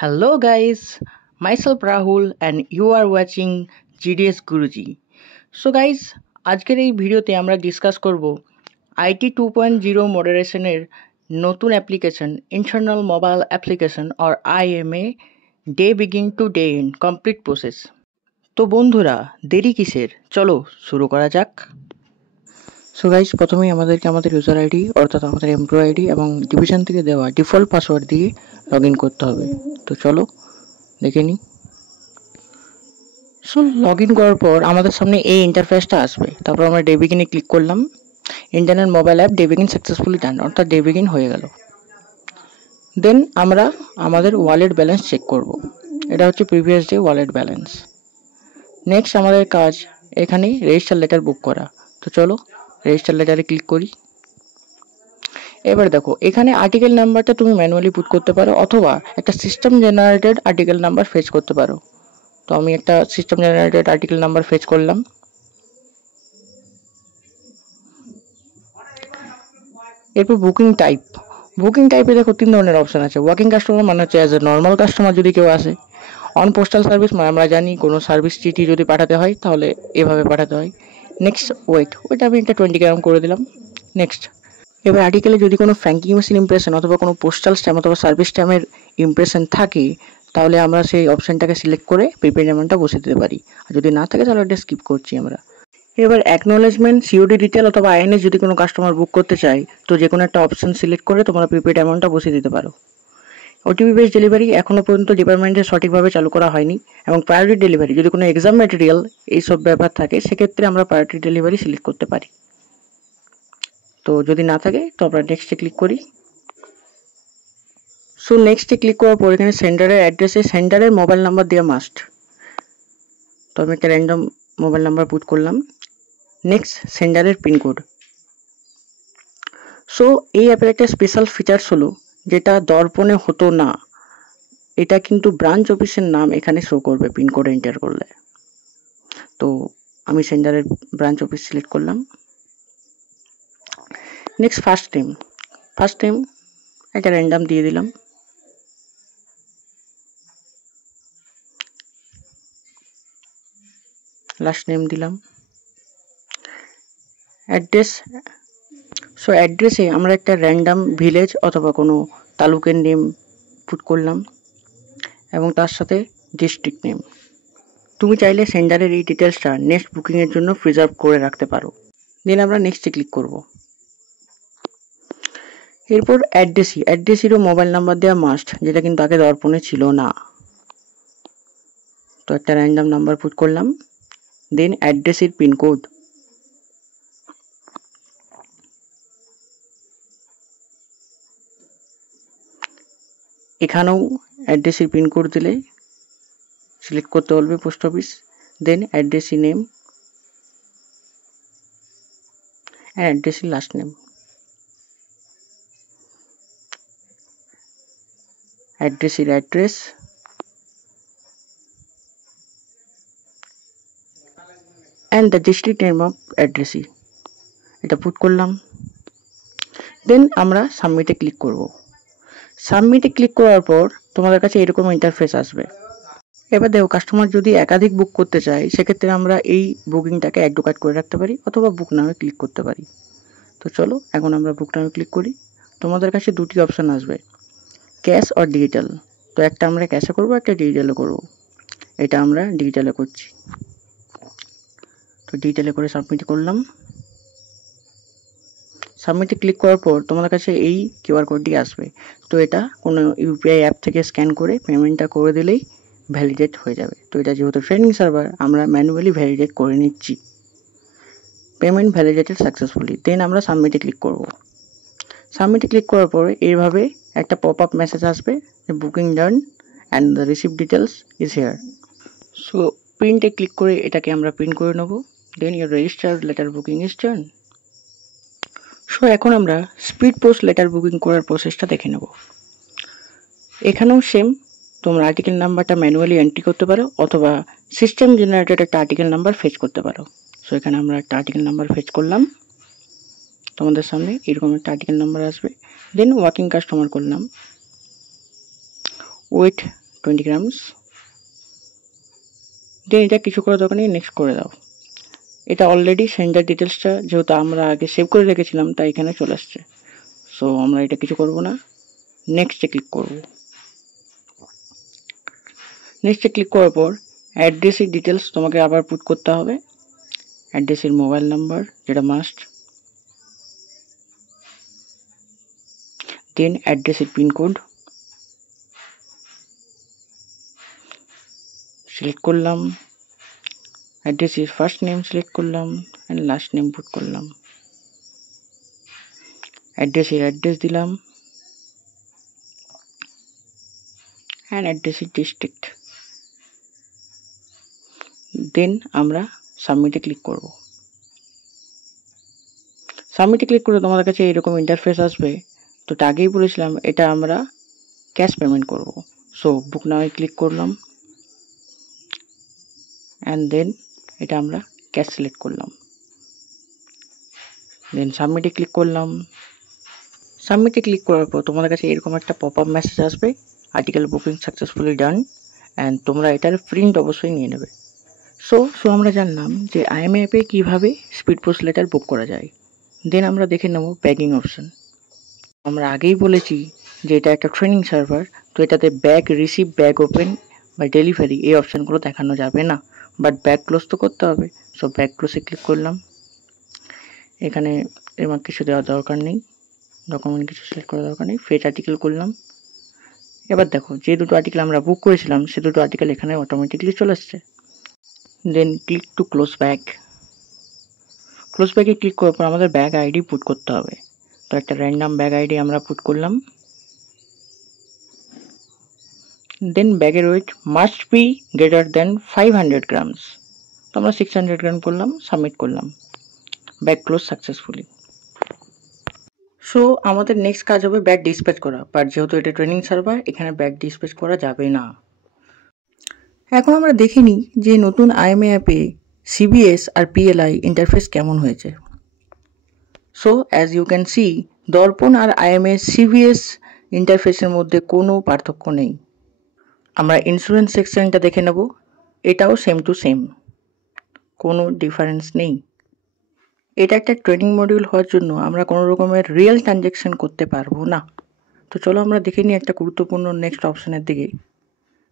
Hello guys, myself Rahul and you are watching GDS Guruji. So guys, আজকের এই ভিডিওতে আমরা ডিসকাস করব IT 2.0 মডারেশনের নতুন application internal mobile application or IMA day begin to day end complete process. তো বন্ধুরা দেরি কিসের, চলো শুরু করা যাক। সো গাইস, প্রথমেই আমাদেরকে আমাদের ইউজার আইডি অর্থাৎ আমাদের এমপ্লয় আইডি এবং ডিভিশন থেকে দেওয়া ডিফল্ট পাসওয়ার্ড দিয়ে লগ ইন করতে হবে। তো চলো দেখে নিই। সো লগ ইন করার পর আমাদের সামনে এই ইন্টারফেসটা আসবে। তারপর আমরা ডে বিগিনে ক্লিক করলাম। Internet mobile app day begin successfully ডান, অর্থাৎ ডে বিগিন হয়ে গেল। দেন আমরা আমাদের ওয়ালেট ব্যালেন্স চেক করব। এটা হচ্ছে previous day wallet balance. Next আমাদের কাজ এখানে রেজিস্টার লেটার বুক করা। তো চলো রেজিস্টার লেটারে ক্লিক করি। এবার দেখো এখানে আর্টিকেল নাম্বারটা তুমি ম্যানুয়ালি পুট করতে পারো অথবা একটা system generated article number fetch করতে পারো। তো আমি একটা system generated article number fetch করলাম। এরপর বুকিং টাইপে দেখো 3 ধরনের অপশন আছে। ওয়ার্কিং কাস্টমার মানে হচ্ছে অ্যাজ এ নর্মাল কাস্টমার যদি কেউ আসে। অন পোস্টাল সার্ভিস মানে আমরা জানি কোনো সার্ভিস চিঠি যদি পাঠাতে হয় তাহলে এভাবে পাঠাতে হয়। নেক্সট ওয়েট আমি একটা 20 গ্রাম করে দিলাম। নেক্সট এবার আর্টিকেলে যদি কোনো ফ্র্যাঙ্কিং মেশিন ইমপ্রেশন অথবা কোনো পোস্টাল স্ট্যাম্প অথবা সার্ভিস স্ট্যাম্পের ইমপ্রেশন থাকে তাহলে আমরা সেই অপশানটাকে সিলেক্ট করে প্রিপেড অ্যামাউন্টটা বসিয়ে দিতে পারি। আর যদি না থাকে তাহলে এটা স্কিপ করছি আমরা। এবার অ্যাকনোলেজমেন্ট, সিওডি ডিটেল অথবা আইএনএস যদি কোনো কাস্টমার বুক করতে চায় তো যে কোনো একটা অপশান সিলেক্ট করে তোমরা প্রিপেড অ্যামাউন্টটা বসিয়ে দিতে পারো। ওটিপি বেস ডেলিভারি এখনও পর্যন্ত ডিপার্টমেন্টে সঠিকভাবে চালু করা হয়নি, এবং প্রায়োরিটি ডেলিভারি যদি কোনো এক্সাম ম্যাটেরিয়াল এইসব ব্যাপার থাকে সেক্ষেত্রে আমরা প্রায়োরিটি ডেলিভারি সিলেক্ট করতে পারি। তো যদি না থাকে তো আমরা নেক্সটে ক্লিক করি। সো নেক্সটে ক্লিক করার পর এখানে সেন্টারের অ্যাড্রেসে সেন্টারের মোবাইল নাম্বার দেওয়া মাস্ট। তো আমি একটা র্যান্ডম মোবাইল নাম্বার পুট করলাম। নেক্সট সেন্টারের পিনকোড। সো এই অ্যাপের একটা স্পেশাল ফিচার্স হলো যেটা দর্পণে হতো না, এটা কিন্তু ব্রাঞ্চ অফিসের নাম এখানে শো করবে পিনকোড এন্টার করলে। তো আমি সেন্টারের ব্রাঞ্চ অফিস সিলেক্ট করলাম। নেক্সট ফার্স্ট নেম একটা র্যান্ডম দিয়ে দিলাম। লাস্ট নেম দিলাম। অ্যাড্রেস, সো অ্যাড্রেসে আমরা একটা র্যান্ডম ভিলেজ অথবা কোনো তালুকের নেম পুট করলাম এবং তার সাথে ডিস্ট্রিক্ট নেম। তুমি চাইলে সেন্টারের এই ডিটেলসটা নেক্সট বুকিংয়ের জন্য প্রিজার্ভ করে রাখতে পারো। দেন আমরা নেক্সটে ক্লিক করব। এরপর অ্যাড্রেসিরও মোবাইল নাম্বার দেওয়া মাস্ট, যেটা কিন্তু আগে দর্পণে ছিল না। তো একটা র্যান্ডম নাম্বার পুট করলাম। দেন অ্যাড্রেসের পিনকোড। এখানেও অ্যাড্রেসের পিনকোড দিলে সিলেক্ট করতে বলবে post office. Then addressee name and addressee last name. অ্যাড্রেসির address and the district name of addressee, এটা পুট করলাম। দেন আমরা সাবমিটে ক্লিক করব। সাবমিটে ক্লিক করার পর তোমাদের কাছে এরকম ইন্টারফেস আসবে। এবার দেখো কাস্টমার যদি একাধিক বুক করতে চায় সেক্ষেত্রে আমরা এই বুকিংটাকে অ্যাড টু কার্ট করে রাখতে পারি অথবা বুক নামে ক্লিক করতে পারি। তো চলো এখন আমরা বুক নামে ক্লিক করি। তোমাদের কাছে দুটি অপশান আসবে, ক্যাশ আর ডিজিটাল। তো একটা আমরা ক্যাশে করবো, একটা ডিজিটালে করব। এটা আমরা ডিজিটালে করছি। তো ডিজিটালে করে সাবমিট করলাম। সাবমিটে ক্লিক করার পর তোমাদের কাছে এই কিউআর কোডটি আসবে। তো এটা কোনো ইউপিআই অ্যাপ থেকে স্ক্যান করে পেমেন্টটা করে দিলেই ভ্যালিডেট হয়ে যাবে। তো এটা যেহেতু ট্রেনিং সার্ভার আমরা ম্যানুয়ালি ভ্যালিডেট করে নিচ্ছি। Payment validated successfully. দেন আমরা সাবমিটে ক্লিক করব। সাবমিটে ক্লিক করার পরে এইভাবে একটা পপ আপ মেসেজ আসবে যে booking done and the receipt details is here. So প্রিন্টে ক্লিক করে এটাকে আমরা প্রিন্ট করে নেব। Then your registered letter booking is done. So এখন আমরা স্পিড পোস্ট লেটার বুকিং করার প্রসেসটা দেখে নেব। এখানেও সেম, তোমরা আর্টিকেল নাম্বারটা ম্যানুয়ালি এন্ট্রি করতে পারো অথবা সিস্টেম জেনারেটেড একটা আর্টিকেল নাম্বার ফেচ করতে পারো। সো এখানে আমরা একটা আর্টিকেল নাম্বার ফেচ করলাম। তোমাদের সামনে এরকম একটা আর্টিকেল নাম্বার আসবে। দেন ওয়ার্কিং কাস্টমার করলাম। Weight 20 grams. দেন এটা কিছু করার দরকার নেই, নেক্সট করে দাও। এটা অলরেডি সেন্ডার ডিটেলসটা যেহেতু আমরা আগে সেভ করে রেখেছিলাম তাই এখানে চলে আসছে। সো আমরা এটা কিছু করব না, নেক্সটে ক্লিক করব। নেক্সটে ক্লিক করার পর অ্যাড্রেসের ডিটেলস তোমাকে আবার পুট করতে হবে, অ্যাড্রেসের মোবাইল নাম্বার যেটা মাস্ট, দেন অ্যাড্রেসের পিনকোড সিলেক্ট করলাম, অ্যাড্রেসের ফার্স্ট নেম সিলেক্ট করলাম অ্যান্ড লাস্ট নেম পুট করলাম, অ্যাড্রেসের অ্যাড্রেস দিলাম অ্যান্ড অ্যাড্রেসের ডিস্ট্রিক্ট। দেন আমরা সাবমিটে ক্লিক করব। সাবমিটে ক্লিক করে তোমাদের কাছে এরকম ইন্টারফেস আসবে। তো আগেই বলেছিলাম এটা আমরা ক্যাশ পেমেন্ট করব। সো বুক নাও ক্লিক করলাম অ্যান্ড দেন এটা আমরা ক্যাশ সিলেক্ট করলাম, দেন সাবমিটে ক্লিক করলাম। সাবমিটে ক্লিক করার পর তোমাদের কাছে এরকম একটা পপ আপ মেসেজ আসবে, article booking successfully done, and তোমরা এটার প্রিন্ট অবশ্যই নিয়ে নেবে। সো আমরা জানলাম যে আইএমএ অ্যাপে কীভাবে স্পিড পোস্ট লেটার বুক করা যায়। দেন আমরা দেখে নেব ব্যাগিং অপশান। আমরা আগেই বলেছি যে এটা একটা ট্রেনিং সার্ভার, তো এটাতে ব্যাগ রিসিভ, ব্যাগ ওপেন বা ডেলিভারি এই অপশানগুলো দেখানো যাবে না, বাট ব্যাগ ক্লোজ তো করতে হবে। সো ব্যাগ ক্লোজে ক্লিক করলাম, এখানে এবার কিছু দেওয়ার দরকার নেই, ডকুমেন্ট কিছু সিলেক্ট করার দরকার নেই, ফেচ আর্টিকেল করলাম। এবার দেখো যে দুটো আর্টিকেল আমরা বুক করেছিলাম সে দুটো আর্টিকেল এখানে অটোমেটিকলি চলে আসছে। Then click to close bag. Close ব্যাগে ক্লিক করার পর আমাদের ব্যাগ আইডি পুট করতে হবে। তো একটা র্যান্ডাম ব্যাগ আইডি আমরা পুট করলাম। দেন ব্যাগের weight must be greater than 500 grams. তো আমরা 600 গ্রাম করলাম, সাবমিট করলাম, ব্যাগ ক্লোজ সাকসেসফুলি। সো আমাদের নেক্সট কাজ হবে ব্যাগ ডিসপ্যাচ করা, বাট যেহেতু এটা ট্রেনিং সার্ভার এখানে ব্যাগ ডিসপ্যাচ করা যাবে না। এখন আমরা দেখে নিই যে নতুন আইএমএ অ্যাপে সিবিএস আর পিএলআই ইন্টারফেস কেমন হয়েছে। So as you can see, Darpan আর আইএমএ সিবিএস ইন্টারফেসের মধ্যে কোনো পার্থক্য নেই। আমরা ইন্স্যুরেন্স সেকশনটা দেখে নেব, এটাও সেম টু সেম, কোনো ডিফারেন্স নেই। এটা একটা ট্রেনিং মডিউল হওয়ার জন্য আমরা কোনো রকমের রিয়েল ট্রানজ্যাকশন করতে পারবো না। তো চলো আমরা দেখে নিই একটা গুরুত্বপূর্ণ নেক্সট অপশানের দিকে,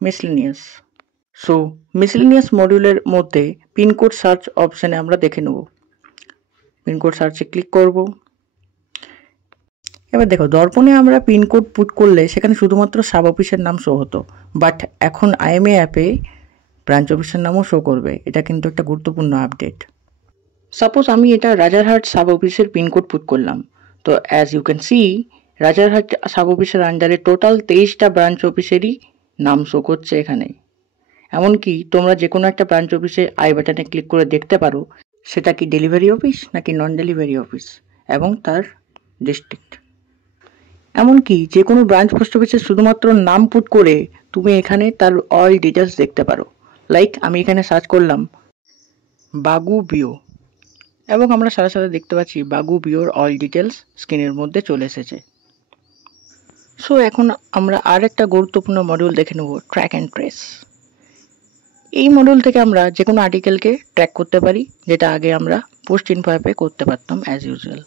মিসলেনিয়াস। সো মিসলেনিয়াস মডিউলের মধ্যে পিনকোড সার্চ অপশানে আমরা দেখে নেব, পিনকোড সার্চে ক্লিক করব। এবার দেখো দর্পণে আমরা পিনকোড পুট করলে সেখানে শুধুমাত্র সাব অফিসের নাম শো হতো, বাট এখন আইএমএ অ্যাপে ব্রাঞ্চ অফিসের নামও শো করবে। এটা কিন্তু একটা গুরুত্বপূর্ণ আপডেট। সাপোজ আমি এটা রাজারহাট সাব অফিসের পিনকোড পুট করলাম, তো as you can see Rajarhat sub অফিসের আন্ডারে টোটাল 23টা ব্রাঞ্চ অফিসেরই নাম শো করছে এখানে। এমনকি তোমরা যে কোনো একটা ব্রাঞ্চ অফিসে আই বাটনে ক্লিক করে দেখতে পারো সেটা কি ডেলিভারি অফিস নাকি নন ডেলিভারি অফিস এবং তার ডিস্ট্রিক্ট। এমনকি যে কোনো ব্রাঞ্চ পোস্ট অফিসের শুধুমাত্র নাম পুট করে তুমি এখানে তার অল ডিটেলস দেখতে পারো। লাইক আমি এখানে সার্চ করলাম বাগু বিও এবং আমরা সাথে সাথে দেখতে পাচ্ছি বাগু বিওর অল ডিটেলস স্ক্রিনের মধ্যে চলে এসেছে। সো এখন আমরা আর একটা গুরুত্বপূর্ণ মডিউল দেখে নেব, ট্র্যাক অ্যান্ড ট্রেস। এই মডিউল থেকে আমরা যে কোনো আর্টিকেলকে ট্র্যাক করতে পারি, যেটা আগে আমরা পোস্ট ইনফো অ্যাপে করতে পারতাম অ্যাজ ইউজুয়াল।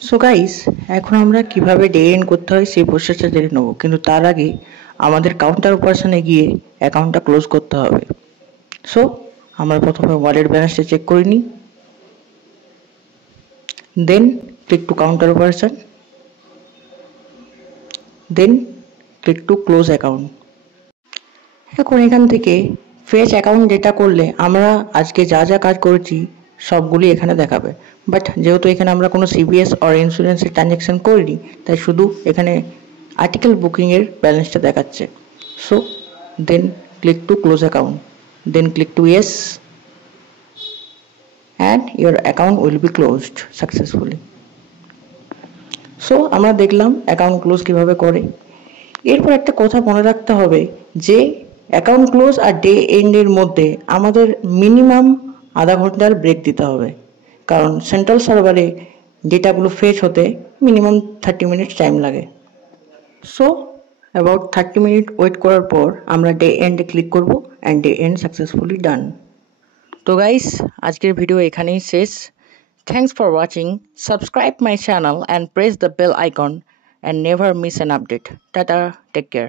সো গাইস, এখন আমরা কিভাবে ডে এন্ড করতে হয় সেই প্রসেসটা জেনে নেব, কিন্তু তার আগে আমাদের কাউন্টার অপারেশনে গিয়ে অ্যাকাউন্টটা ক্লোজ করতে হবে। সো আমরা প্রথমে ওয়ালেট ব্যালেন্সটা চেক করে নিই, then click to counter operation, then click to close account. এখন এখান থেকে ফেচ অ্যাকাউন্ট ডেটা করলে আমরা আজকে যা যা কাজ করেছি সবগুলি এখানে দেখাবে, বাট যেহেতু এখানে আমরা কোনো সিবিএস অর ইন্স্যুরেন্সের ট্রানজ্যাকশন করিনি তাই শুধু এখানে আর্টিকেল বুকিংয়ের ব্যালেন্সটা দেখাচ্ছে। So then click to close account, then click to yes and your account will be closed successfully. So আমরা দেখলাম অ্যাকাউন্ট ক্লোজ কীভাবে করে। এরপর একটা কথা মনে রাখতে হবে যে অ্যাকাউন্ট ক্লোজ আর ডে এন্ডের মধ্যে আমাদের মিনিমাম আধা ঘন্টার ব্রেক দিতে হবে, কারণ সেন্ট্রাল সার্ভারে ডেটাগুলো ফেচ হতে মিনিমাম 30 মিনিট টাইম লাগে। সো অ্যাবাউট 30 মিনিট ওয়েট করার পর আমরা ডে এন্ডে ক্লিক করব and day end successfully done. তো গাইস, আজকের ভিডিও এখানেই শেষ। Thanks for watching. Subscribe my channel and press the bell icon and never miss an update. Tata, take care.